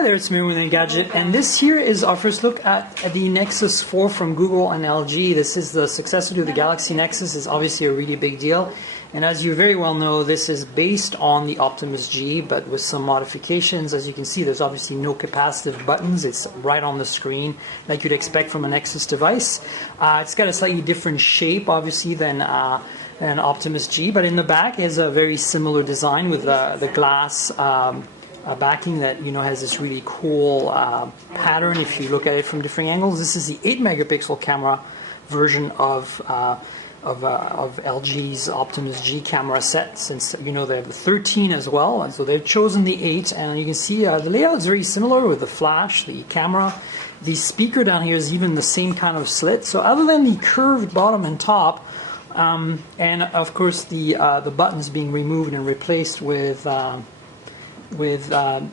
Hi there, it's me with Engadget, and this here is our first look at the Nexus 4 from Google and LG. This is the successor to the Galaxy Nexus. It's obviously a really big deal, and as you very well know, this is based on the Optimus G, but with some modifications. As you can see, there's obviously no capacitive buttons. It's right on the screen, like you'd expect from a Nexus device. It's got a slightly different shape, obviously, than Optimus G, but in the back is a very similar design with the glass backing that has this really cool pattern if you look at it from different angles. This is the 8 megapixel camera version of LG's Optimus G camera set, since they have the 13 as well, and so they've chosen the 8, and you can see the layout is very similar with the flash, the camera. The speaker down here is even the same kind of slit, so other than the curved bottom and top, and of course the buttons being removed and replaced with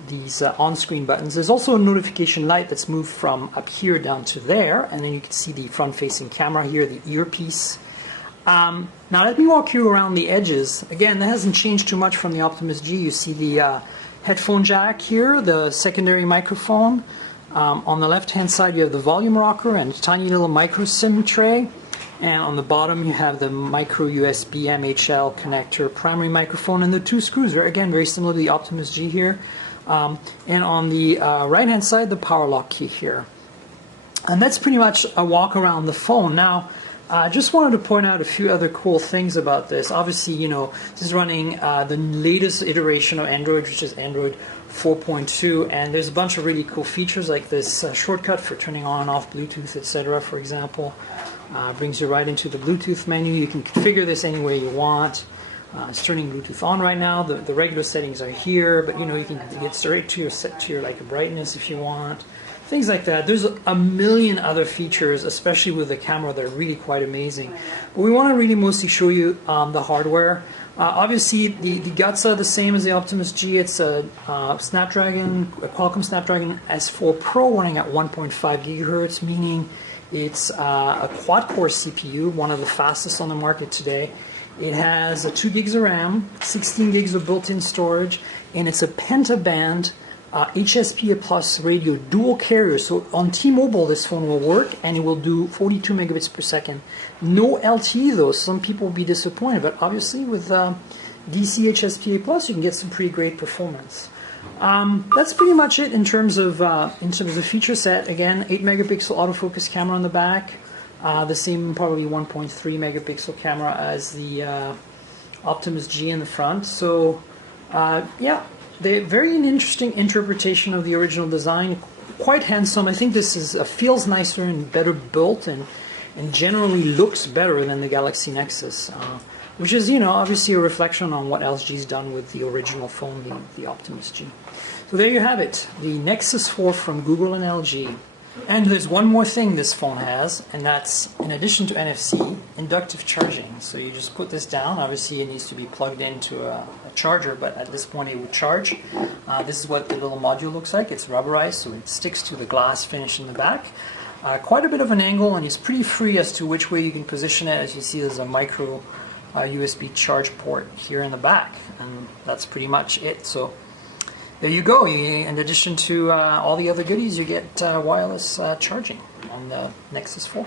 these on-screen buttons. There's also a notification light that's moved from up here down to there, and then you can see the front-facing camera here, the earpiece. Now let me walk you around the edges. Again, that hasn't changed too much from the Optimus G. You see the headphone jack here, the secondary microphone. On the left-hand side you have the volume rocker and a tiny little micro SIM tray. And on the bottom you have the micro USB MHL connector primary microphone, and the two screws are again very similar to the Optimus G here. And on the right hand side, the power lock key here. And that's pretty much a walk around the phone. Now I just wanted to point out a few other cool things about this. Obviously, this is running the latest iteration of Android, which is Android 4.2, and there's a bunch of really cool features like this shortcut for turning on and off Bluetooth, etc. for example. Brings you right into the Bluetooth menu. You can configure this any way you want. It's turning Bluetooth on right now. The regular settings are here, but you can get straight to your brightness if you want. Things like that. There's a million other features, especially with the camera, that are really quite amazing. But we want to really mostly show you the hardware. Obviously, the guts are the same as the Optimus G. It's a Qualcomm Snapdragon S4 Pro running at 1.5 gigahertz, meaning it's a quad-core CPU, one of the fastest on the market today. It has 2 gigs of RAM, 16 gigs of built-in storage, and it's a pentaband HSPA Plus radio dual carrier. So on T-Mobile this phone will work, and it will do 42 megabits per second. No LTE though. Some people will be disappointed, but obviously with DC HSPA Plus you can get some pretty great performance. That's pretty much it in terms of the feature set. Again, 8 megapixel autofocus camera on the back, the same probably 1.3 megapixel camera as the Optimus G in the front. So yeah, they're very interesting interpretation of the original design. Quite handsome. I think this feels nicer and better built, and generally looks better than the Galaxy Nexus. Which is, obviously a reflection on what LG's done with the original phone, the Optimus G. So there you have it, the Nexus 4 from Google and LG. And there's one more thing this phone has, and that's, in addition to NFC, inductive charging. So you just put this down. Obviously it needs to be plugged into a charger, but at this point it would charge. This is what the little module looks like. It's rubberized, so it sticks to the glass finish in the back. Quite a bit of an angle, and it's pretty free as to which way you can position it. As you see, there's a micro USB charge port here in the back, and that's pretty much it. So there you go. In addition to all the other goodies, you get wireless charging on the Nexus 4.